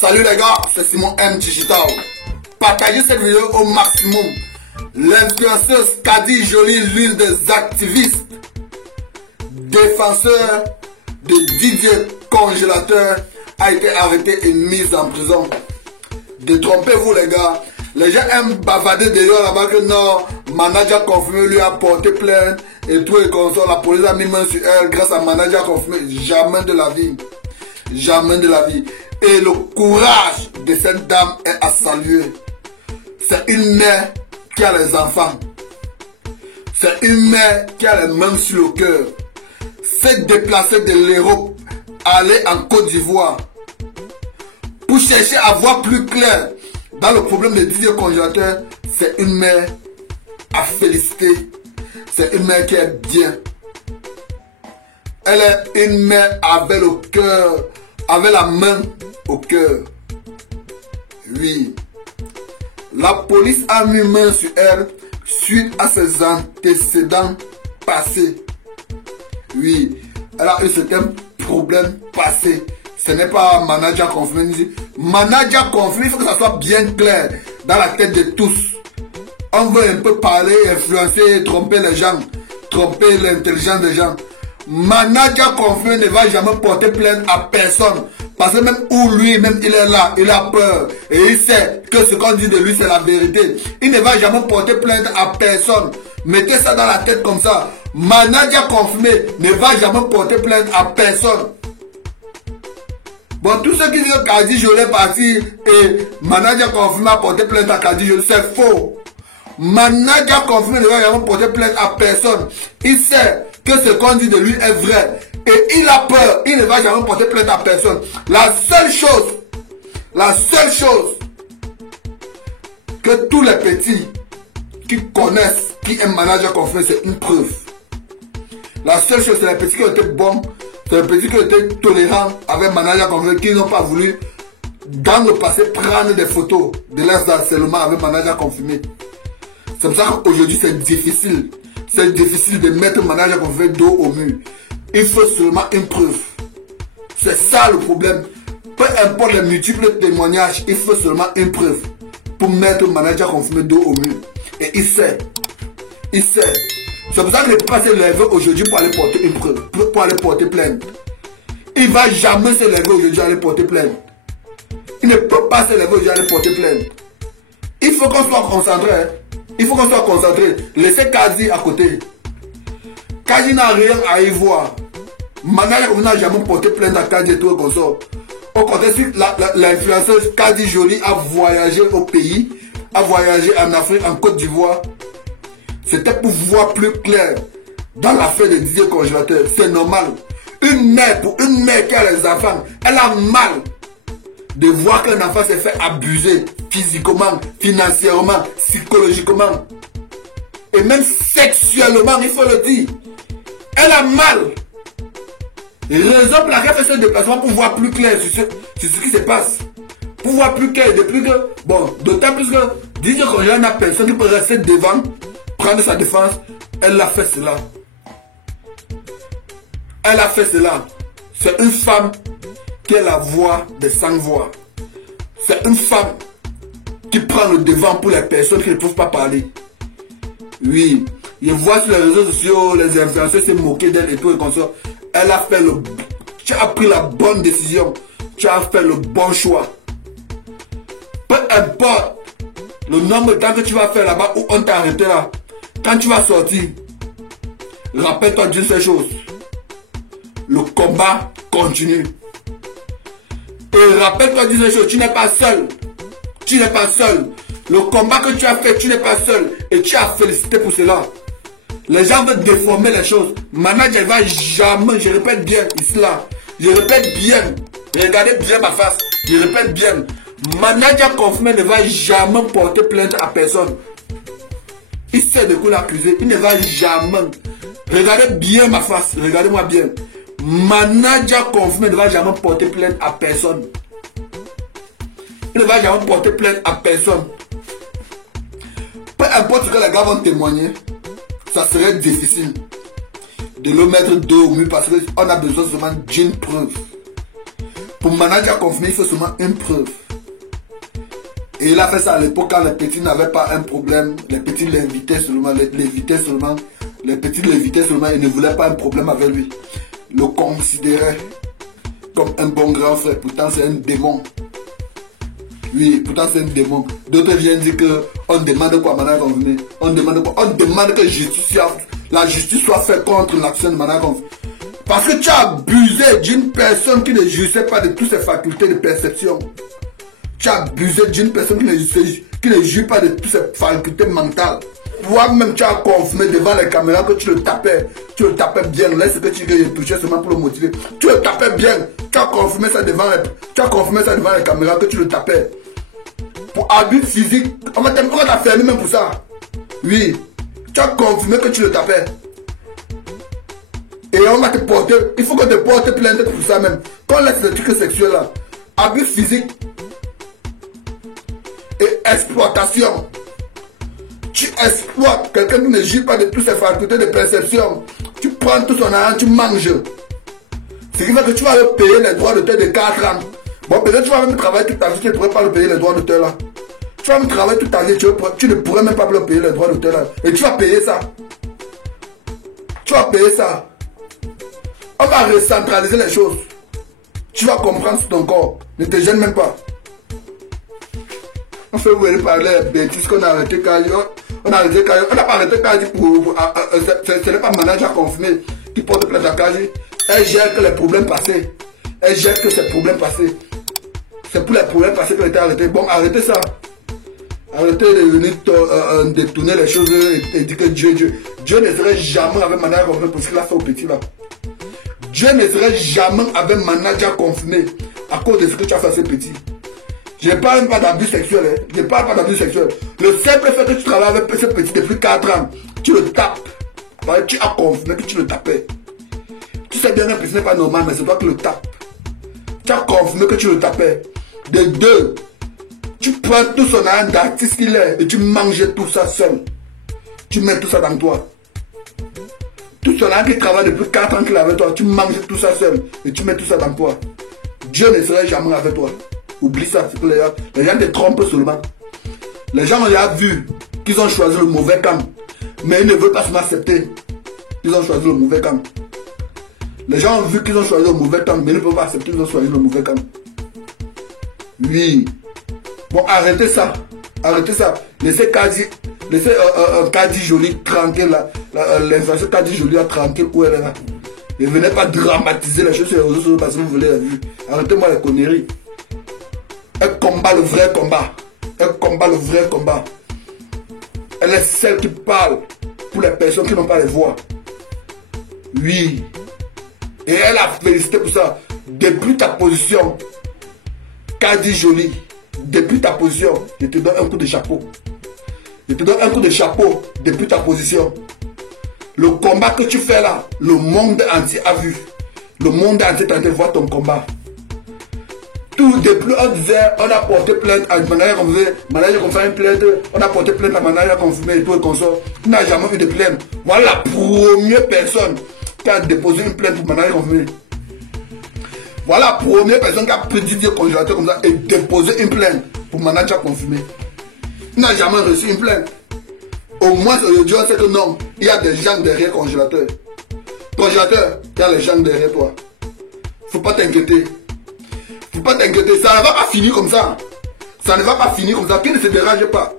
Salut les gars, c'est Simon M Digital. Partagez cette vidéo au maximum. L'influenceuse Kadi Jolie, l'une des activistes, défenseur de Didier Congélateur, a été arrêtée et mise en prison. Détrompez-vous les gars. Les gens aiment bavader d'ailleurs là-bas que non, manager confirmé lui a porté plainte et tout et comme ça. La police a mis main sur elle grâce à manager confirmé. Jamais de la vie. Jamais de la vie. Et le courage de cette dame est à saluer. C'est une mère qui a les enfants. C'est une mère qui a les mains sur le cœur. S'est déplacée de l'Europe, aller en Côte d'Ivoire pour chercher à voir plus clair dans le problème de Didier Congélateur. C'est une mère à féliciter. C'est une mère qui est bien. Elle est une mère avec le cœur, avec la main au cœur. Oui. La police a mis main sur elle suite à ses antécédents passés. Oui. Elle a eu certains problèmes passés. Ce n'est pas un manager confirmé. Manager confirmé, il faut que ça soit bien clair dans la tête de tous. On veut un peu parler, influencer, tromper les gens, tromper l'intelligence des gens. Manager confirmé ne va jamais porter plainte à personne. Parce que même où lui-même il est là, il a peur. Et il sait que ce qu'on dit de lui c'est la vérité. Il ne va jamais porter plainte à personne. Mettez ça dans la tête comme ça. Manager confirmé ne va jamais porter plainte à personne. Bon, tous ceux qui disent que Kadi Jolie est parti et manager confirmé a porté plainte à Kadi Jolie, c'est faux. Manager confirmé ne va jamais porter plainte à personne. Il sait que ce qu'on dit de lui est vrai. Et il a peur. Il ne va jamais porter plainte à personne. La seule chose que tous les petits qui connaissent qui est manager confirmé, c'est une preuve. La seule chose, c'est les petits qui ont été bons. C'est les petits qui ont été tolérants avec manager confirmé, qui n'ont pas voulu, dans le passé, prendre des photos de leurs harcèlements avec manager confirmé. C'est pour ça qu'aujourd'hui, c'est difficile. C'est difficile de mettre manager confirmé dos au mur. Il faut seulement une preuve. C'est ça le problème. Peu importe les multiples témoignages, il faut seulement une preuve pour mettre manager confirmé dos au mur. Et il sait. Il sait. C'est pour ça qu'il ne peut pas se lever aujourd'hui pour aller porter une preuve, pour aller porter plainte. Il ne va jamais se lever aujourd'hui pour aller porter plainte. Il ne peut pas se lever aujourd'hui pour aller porter plainte. Il faut qu'on soit concentré. Il faut qu'on soit concentré. Laissez Kadi à côté. Kadi n'a rien à y voir. Manager n'a jamais porté plainte à Kadi et tout comme ça. Au contraire, si l'influenceuse Kadi Jolie a voyagé au pays, a voyagé en Afrique, en Côte d'Ivoire, c'était pour voir plus clair dans l'affaire de Didier Congélateur. C'est normal. Une mère, pour une mère qui a les enfants, elle a mal de voir qu'un enfant s'est fait abuser physiquement, financièrement, psychologiquement et même sexuellement, il faut le dire. Elle a mal. Raison pour laquelle elle fait ce déplacement pour voir plus clair sur ce qui se passe. Pour voir plus clair, depuis que, bon, d'autant plus que Didier Congélateur n'a personne qui peut rester devant, prendre sa défense. Elle a fait cela. Elle a fait cela. C'est une femme qui est la voix des sans-voix. C'est une femme qui prend le devant pour les personnes qui ne peuvent pas parler. Oui. Je vois sur les réseaux sociaux, les influenceurs se moquer d'elle et tout et comme ça. Elle a fait le... Tu as pris la bonne décision. Tu as fait le bon choix. Peu importe le nombre de temps que tu vas faire là-bas où on t'a arrêté là. Quand tu vas sortir, rappelle-toi d'une seule chose. Le combat continue. Et rappelle-toi d'une seule chose. Tu n'es pas seul. Tu n'es pas seul. Le combat que tu as fait, tu n'es pas seul. Et tu as félicité pour cela. Les gens veulent déformer les choses. Manager ne va jamais, je répète bien ici là. Je répète bien. Regardez bien ma face. Je répète bien. Manager confirmé ne va jamais porter plainte à personne. Il sait de quoi l'accuser. Il ne va jamais. Regardez bien ma face. Regardez-moi bien. Manager confirmé ne va jamais porter plainte à personne. Il ne va jamais porter plainte à personne. Peu importe ce que les gars vont témoigner, ça serait difficile de le mettre dos au mur parce qu'on a besoin seulement d'une preuve. Pour manager confirmé, il faut seulement une preuve. Et il a fait ça à l'époque quand les petits n'avaient pas un problème. Les petits l'invitaient seulement, l'évitaient seulement. Les petits l'invitaient seulement et ne voulaient pas un problème avec lui. Le considéraient comme un bon grand frère. Pourtant, c'est un démon. Oui, pourtant, c'est un démon. D'autres viennent dire qu'on demande quoi, manager confirmé. On demande quoi? On demande que la justice soit faite contre l'action de manager confirmé. Parce que tu as abusé d'une personne qui ne jouissait pas de toutes ses facultés de perception. Tu as abusé d'une personne qui ne jouit pas de toutes ses facultés mentales. Toi-même, tu as confirmé devant les caméras que tu le tapais. Tu le tapais bien. Laisse que tu touchais seulement pour le motiver. Tu le tapais bien. Tu as confirmé ça devant les caméras que tu le tapais. Pour abus physique, on va t'affermer même pour ça. Oui. Tu as confirmé que tu le tapais. Et on va te porter, il faut que tu te portes plainte pour ça même. Quand on laisse les trucs sexuels là, abus physique et exploitation. Tu exploites quelqu'un qui ne jouit pas de toutes ses facultés de perception. Tu prends tout son argent, tu manges. Ce qui fait que tu vas le payer les droits d'auteur de 4 ans. Bon, peut-être tu vas même travailler toute ta vie, tu ne pourrais pas le payer les droits d'auteur là. Tu vas même travailler toute ta vie, tu ne pourrais même pas le payer les droits d'auteur là. Et tu vas payer ça. Tu vas payer ça. On va recentraliser les choses. Tu vas comprendre sur ton corps. Ne te gêne même pas. On fait vous aller parler des bêtises qu'on a arrêté quand on n'a pas arrêté Kaji pour ce n'est pas manager confirmé qui porte plainte à Kaji. Elle gère que les problèmes passés. Elle gère que ces problèmes passés. C'est pour les problèmes passés qu'elle a été arrêtée. Bon, arrêtez ça. Arrêtez de venir détourner les choses et dire que Dieu ne serait jamais avec manager confirmé pour ce qu'il a fait au petit là. Dieu ne serait jamais avec manager confirmé à cause de ce que tu as fait à ce petit. Je ne parle pas d'abus sexuel. Hein. Je ne parle pas d'abus sexuel. Le simple fait que tu travailles avec ce petit depuis 4 ans, tu le tapes. Tu as confirmé que tu le tapais. Tu sais bien que ce n'est pas normal, mais c'est toi qui le tapes. Tu as confirmé que tu le tapais. De 2, tu prends tout son argent d'artiste qu'il est et tu manges tout ça seul. Tu mets tout ça dans toi. Tout son argent qui travaille depuis 4 ans qu'il est avec toi, tu manges tout ça seul et tu mets tout ça dans toi. Dieu ne serait jamais avec toi. Oublie ça, c'est que les gens te trompent seulement. Les gens ont déjà vu qu'ils ont choisi le mauvais camp, mais ils ne veulent pas se accepter. Ils ont choisi le mauvais camp. Les gens ont vu qu'ils ont choisi le mauvais camp, mais ils ne peuvent pas accepter qu'ils ont choisi le mauvais camp. Oui. Bon, arrêtez ça. Arrêtez ça. Laissez Kadi Jolie tranquille là. L'influenceuse Kadi Jolie tranquille où elle est là. Ne venez pas dramatiser les choses sur les réseaux sociaux parce que vous voulez la vue. Arrêtez-moi les conneries. Elle combat le vrai combat. Elle combat le vrai combat. Elle est celle qui parle pour les personnes qui n'ont pas les voix. Oui. Et elle a félicité pour ça. Depuis ta position, Kadi Jolie, depuis ta position, je te donne un coup de chapeau. Je te donne un coup de chapeau depuis ta position. Le combat que tu fais là, le monde entier a vu. Le monde entier est en train de voir ton combat. Tout depuis, on disait, on a porté plainte à manager confirmé, manager confirmé une plainte, on a porté plainte à manager confirmé et tout et consort. Il n'a jamais eu de plainte. Voilà la première personne qui a déposé une plainte pour manager confirmé. Voilà la première personne qui a pris Didier congélateur comme ça et déposé une plainte pour manager confirmé. Il n'a jamais reçu une plainte. Au moins, aujourd'hui, on sait que non, il y a des gens derrière congélateur. Congélateur, il y a les gens derrière toi. Faut pas t'inquiéter. Faut pas t'inquiéter, ça ne va pas finir comme ça. Ça ne va pas finir comme ça. Qui ne se dérange pas.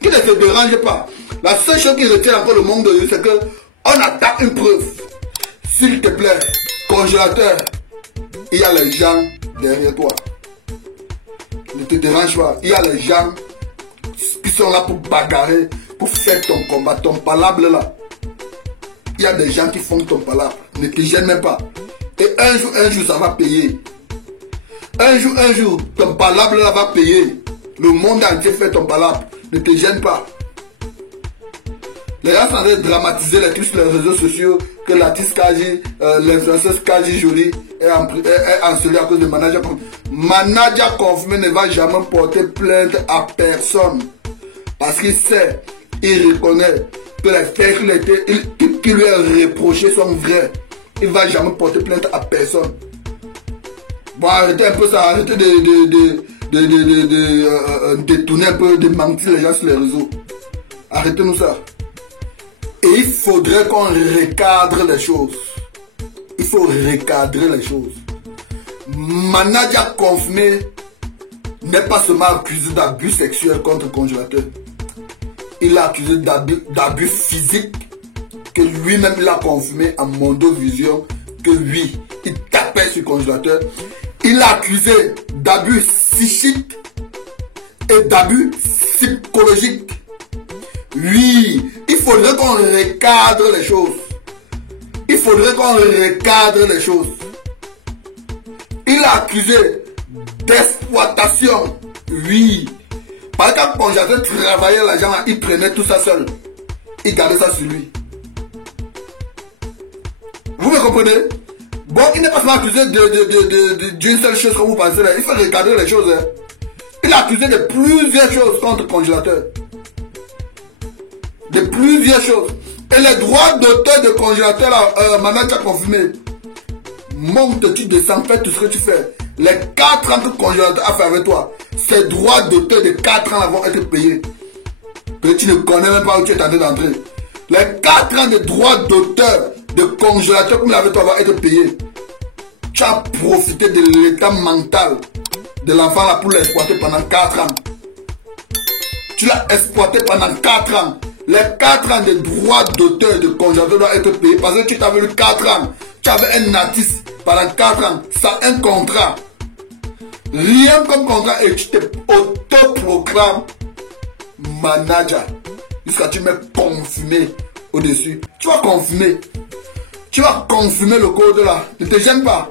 Qui ne se dérange pas. La seule chose qui retient encore le monde de Dieu, c'est qu'on attend une preuve. S'il te plaît, congélateur, il y a les gens derrière toi. Ne te dérange pas. Il y a les gens qui sont là pour bagarrer, pour faire ton combat, ton palabre là. Il y a des gens qui font ton palabre. Ne te gêne même pas. Et un jour, ça va payer. Un jour, ton palabre là va payer. Le monde entier fait ton palabre. Ne te gêne pas. Les gens sont en train de dramatiser les trucs sur les réseaux sociaux que l'artiste Kaji, l'influenceuse Kadi Jolie est encelée à cause de manager. Manager confirmé ne va jamais porter plainte à personne. Parce qu'il sait, il reconnaît que les faits qui lui est reproché sont vrais. Il ne va jamais porter plainte à personne. Bon, arrêtez un peu ça, arrêtez de détourner un peu, de mentir les gens sur les réseaux. Arrêtez-nous ça. Et il faudrait qu'on recadre les choses. Il faut recadrer les choses. Manager confirmé n'est pas seulement accusé d'abus sexuels contre le congélateur. Il est accusé d'abus physique que lui-même il a confirmé en Mondovision que oui, il tapait sur le congélateur. Il est accusé d'abus psychiques et d'abus psychologiques. Oui, il faudrait qu'on recadre les choses. Il faudrait qu'on recadre les choses. Il est accusé d'exploitation. Oui. Par exemple, quand j'avais travaillé l'argent, il prenait tout ça seul. Il gardait ça sur lui. Vous me comprenez? Bon, il n'est pas seulement accusé d'une seule chose comme vous pensez. Il faut recadrer les choses. Hein. Il est accusé de plusieurs choses contre le congélateur. De plusieurs choses. Et les droits d'auteur de congélateur, manager confirmé. Monte, tu descends, fais tout ce que tu fais. Les 4 ans que le congélateur a fait avec toi, ces droits d'auteur de 4 ans vont être payés. Que tu ne connais même pas où tu es en train d'entrer. Les 4 ans de droits d'auteur de congélateur comme il avait toi vont être payés. Tu as profité de l'état mental de l'enfant là pour l'exploiter pendant 4 ans. Tu l'as exploité pendant 4 ans. Les 4 ans de droits d'auteur de congélateur doivent être payés parce que tu t'avais eu 4 ans. Tu avais un artiste pendant 4 ans, ça un contrat. Rien comme contrat et tu te autoproclames manager. Jusqu'à tu mets confirmé au-dessus. Tu vas confirmer. Tu vas confirmer le code là. Ne te gêne pas.